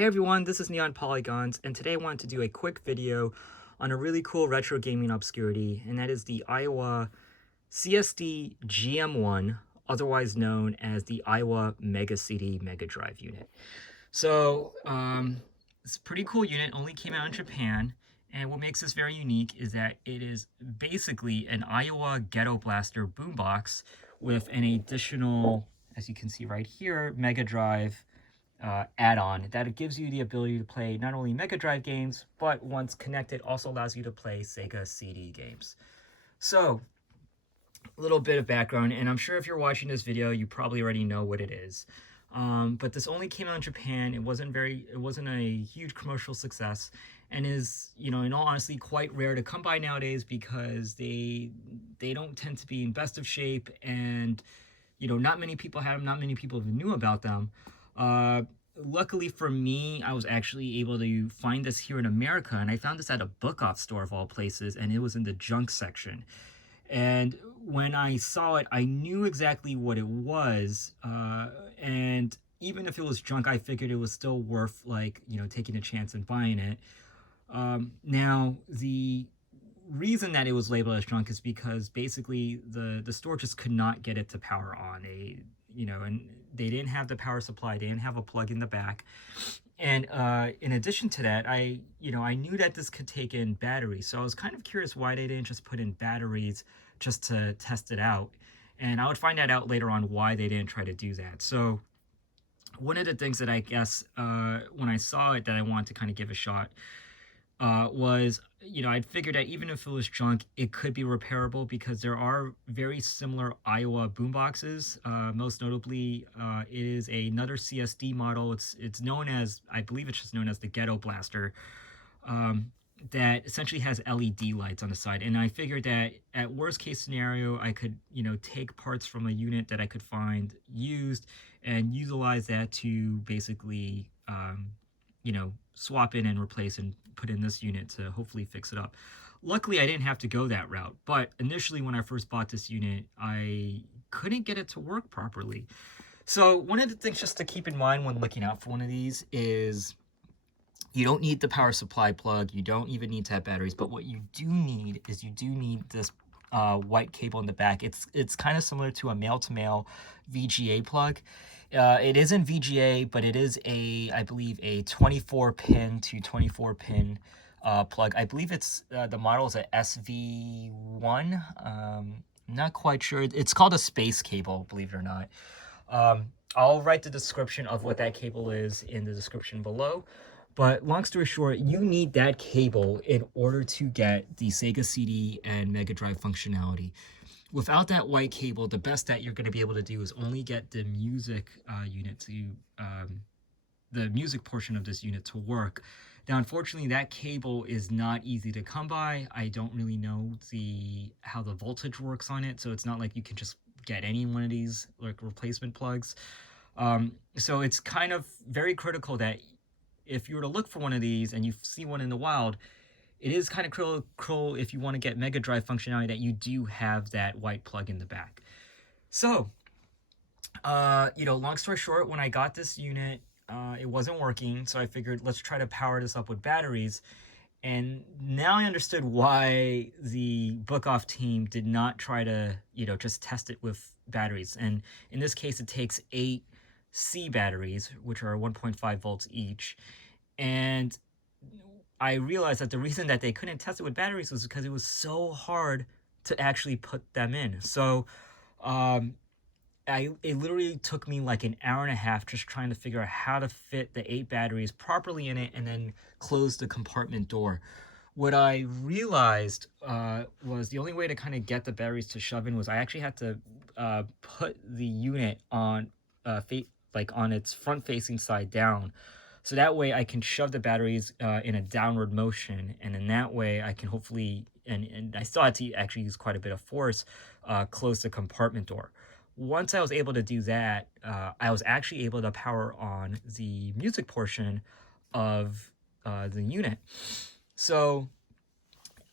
Hey everyone, this is Neon Polygons, and today I wanted to do a quick video on a really cool retro gaming obscurity, and that is the Aiwa CSD GM1, otherwise known as the Aiwa Mega CD MegaDrive unit. So, it's a pretty cool unit, only came out in Japan, and what makes this very unique is that it is basically an Aiwa Ghetto Blaster boombox with an additional, as you can see right here, MegaDrive add-on that gives you the ability to play not only Mega Drive games, but once connected also allows you to play Sega CD games. So, a little bit of background, and I'm sure if you're watching this video, you probably already know what it is. But this only came out in Japan. It wasn't a huge commercial success, and is, in all honesty, quite rare to come by nowadays because they don't tend to be in best of shape, and not many people had them, not many people even knew about them. Luckily for me, I was actually able to find this here in America, and I found this at a book-off store of all places, and it was in the junk section. And when I saw it, I knew exactly what it was, and even if it was junk, I figured it was still worth, taking a chance and buying it. Now, the reason that it was labeled as junk is because basically the store just could not get it to power on. And they didn't have the power supply, they didn't have a plug in the back. And in addition to that, I knew that this could take in batteries, so I was kind of curious why they didn't just put in batteries just to test it out. And I would find that out later on why they didn't try to do that. So one of the things that I guess when I saw it that I wanted to kind of give a shot was, I'd figured that even if it was junk, it could be repairable because there are very similar Aiwa boomboxes. Most notably, it is another CSD model. It's known as, I believe it's just known as the Ghetto Blaster, that essentially has LED lights on the side. And I figured that at worst case scenario, I could, take parts from a unit that I could find used and utilize that to basically, swap in and replace and put in this unit to hopefully fix it up. Luckily, I didn't have to go that route, but initially when I first bought this unit, I couldn't get it to work properly. So one of the things just to keep in mind when looking out for one of these is you don't need the power supply plug, you don't even need to have batteries, but what you do need is you do need this white cable in the back. It's kind of similar to a male-to-male VGA plug. It isn't VGA, but it is I believe a 24 pin to 24 pin plug. I believe it's the model is a SV1. Not quite sure. It's called a space cable, believe it or not. I'll write the description of what that cable is in the description below. But long story short, you need that cable in order to get the Sega CD and Mega Drive functionality. Without that white cable, the best that you're going to be able to do is only get the music unit to, the music portion of this unit to work. Now, unfortunately, that cable is not easy to come by. I don't really know how the voltage works on it, so it's not like you can just get any one of these like replacement plugs. So it's kind of very critical that if you were to look for one of these and you see one in the wild, it is kind of critical if you want to get Mega Drive functionality that you do have that white plug in the back. So, long story short, when I got this unit, it wasn't working, so I figured let's try to power this up with batteries. And now I understood why the book-off team did not try to, just test it with batteries. And in this case, it takes 8 C batteries, which are 1.5 volts each. And I realized that the reason that they couldn't test it with batteries was because it was so hard to actually put them in. So it literally took me like an hour and a half just trying to figure out how to fit the 8 batteries properly in it and then close the compartment door. What I realized was the only way to kind of get the batteries to shove in was I actually had to put the unit on on its front-facing side down. So that way I can shove the batteries in a downward motion, and in that way I can hopefully, and I still had to actually use quite a bit of force, close the compartment door. Once I was able to do that, I was actually able to power on the music portion of the unit. So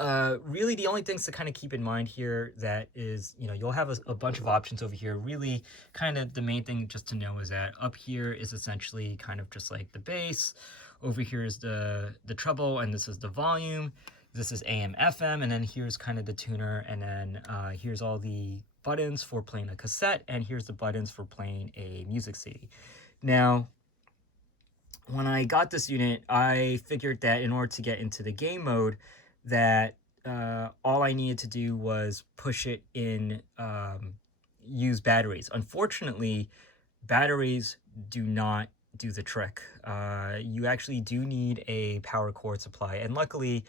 really the only things to kind of keep in mind here that is, you'll have a bunch of options over here. Really kind of the main thing just to know is that up here is essentially kind of just like the bass. Over here is the treble, and this is the volume. This is AM, FM, and then here's kind of the tuner, and then here's all the buttons for playing a cassette, and here's the buttons for playing a music CD. Now, when I got this unit, I figured that in order to get into the game mode, that all I needed to do was push it in, use batteries. Unfortunately, batteries do not do the trick. You actually do need a power cord supply, and luckily,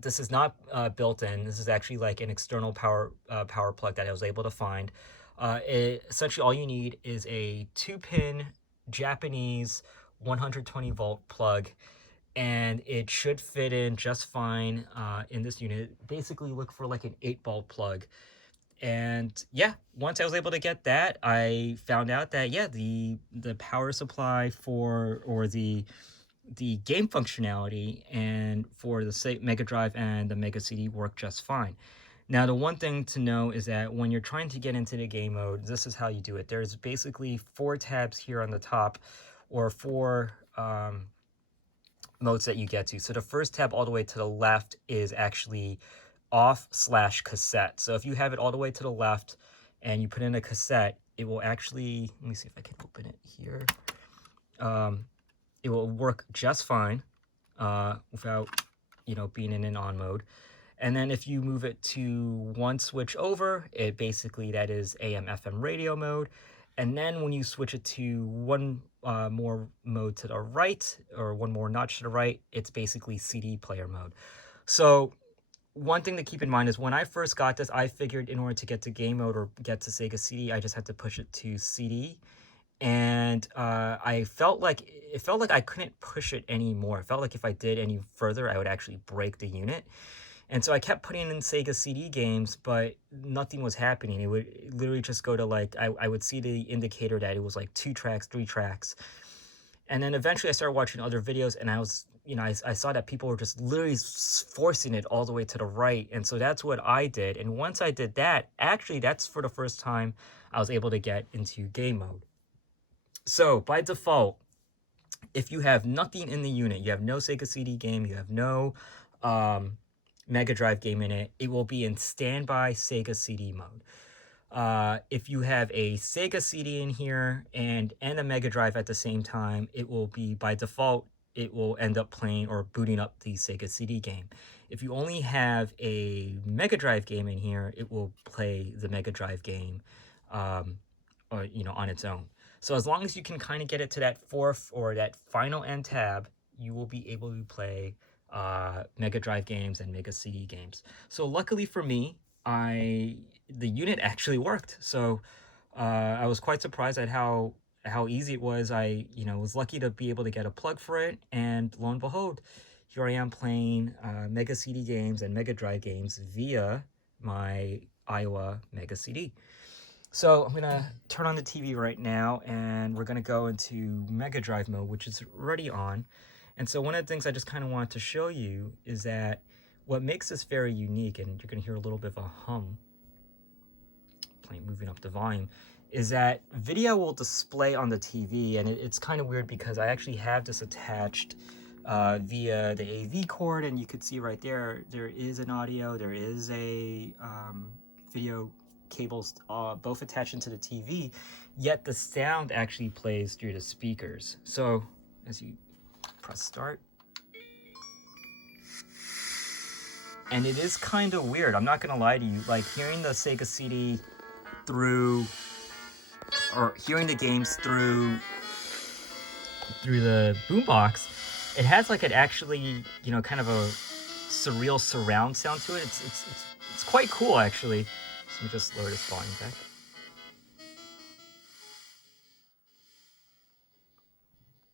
this is not built in. This is actually like an external power plug that I was able to find. Essentially, all you need is a 2-pin Japanese 120 volt plug, and it should fit in just fine in this unit. Basically, look for like an 8-bulb plug. And yeah, once I was able to get that, I found out that yeah, the power supply for, or the game functionality and for the MegaDrive and the Mega CD work just fine. Now, the one thing to know is that when you're trying to get into the game mode, this is how you do it. There's basically 4 tabs here on the top, or 4 modes that you get to. So the first tab all the way to the left is actually off/cassette. So if you have it all the way to the left and you put in a cassette, it will actually, let me see if I can open it here. It will work just fine without, being in an on mode. And then if you move it to one switch over, it basically, that is AM, FM radio mode. And then when you switch it to one more mode to the right, or one more notch to the right, it's basically CD player mode. So one thing to keep in mind is when I first got this, I figured in order to get to game mode or get to Sega CD, I just had to push it to CD. And it felt like I couldn't push it anymore. It felt like if I did any further, I would actually break the unit. And so I kept putting in Sega CD games, but nothing was happening. It would literally just go to like, I would see the indicator that it was like 2 tracks, 3 tracks. And then eventually I started watching other videos, and I was, I saw that people were just literally forcing it all the way to the right. And so that's what I did. And once I did that, actually that's for the first time I was able to get into game mode. So by default, if you have nothing in the unit, you have no Sega CD game, you have no MegaDrive game in it, it will be in standby Sega CD mode. If you have a Sega CD in here and a MegaDrive at the same time, it will be, by default, it will end up playing or booting up the Sega CD game. If you only have a MegaDrive game in here, it will play the MegaDrive game on its own. So as long as you can kind of get it to that 4th or that final end tab, you will be able to play MegaDrive games and Mega CD games. So luckily for me, the unit actually worked. So I was quite surprised at how easy it was. I was lucky to be able to get a plug for it, and lo and behold, here I am playing Mega CD games and MegaDrive games via my Aiwa Mega CD. So I'm gonna turn on the TV right now, and we're gonna go into MegaDrive mode, which is already on. And so one of the things I just kind of wanted to show you is that what makes this very unique, and you're gonna hear a little bit of a hum, moving up the volume, is that video will display on the TV, and it's kind of weird because I actually have this attached via the AV cord, and you could see right there, there is an audio, there is a video cables both attached into the TV, yet the sound actually plays through the speakers. So as you press start, and it is kind of weird, I'm not gonna lie to you, like hearing the Sega CD through, or hearing the games through the boombox, it has like an actually, kind of a surreal surround sound to it. It's quite cool actually. Let me just lower this volume back.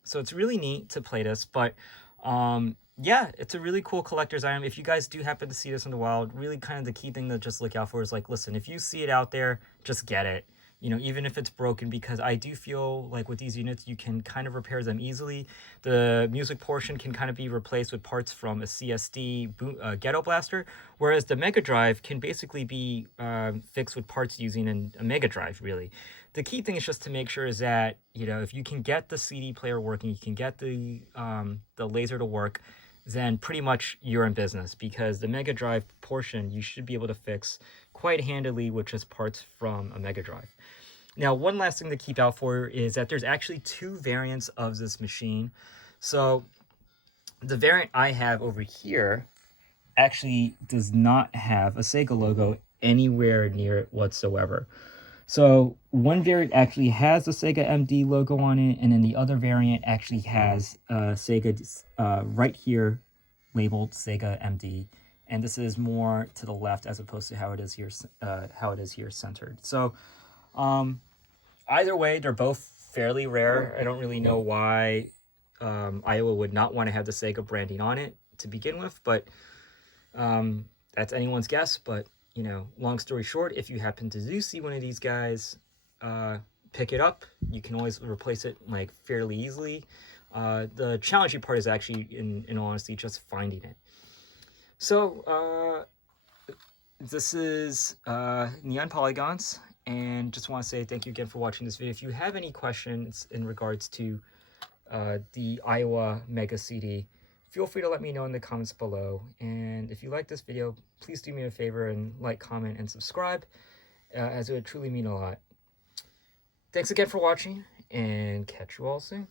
So it's really neat to play this, but yeah, it's a really cool collector's item. If you guys do happen to see this in the wild, really kind of the key thing to just look out for is like, listen, if you see it out there, just get it. you know, even if it's broken, because I do feel like with these units, you can kind of repair them easily. The music portion can kind of be replaced with parts from a CSD ghetto blaster, whereas the MegaDrive can basically be fixed with parts using a MegaDrive, really. The key thing is just to make sure is that, you know, if you can get the CD player working, you can get the laser to work, then pretty much you're in business, because the MegaDrive portion you should be able to fix quite handily with just parts from a MegaDrive. Now, one last thing to keep out for is that there's actually two variants of this machine. So the variant I have over here actually does not have a Sega logo anywhere near it whatsoever. So one variant actually has the Sega MD logo on it, and then the other variant actually has Sega right here labeled Sega MD, and this is more to the left as opposed to how it is here centered. So either way, they're both fairly rare. I don't really know why Aiwa would not want to have the Sega branding on it to begin with, but that's anyone's guess. But, you know, long story short, if you happen to do see one of these guys, pick it up. You can always replace it like fairly easily. The challenging part is actually, in all honesty, just finding it. So this is Neon Polygons, and just want to say thank you again for watching this video. If you have any questions in regards to the Aiwa Mega CD, feel free to let me know in the comments below. And if you like this video, please do me a favor and like, comment, and subscribe, as it would truly mean a lot. Thanks again for watching, and catch you all soon.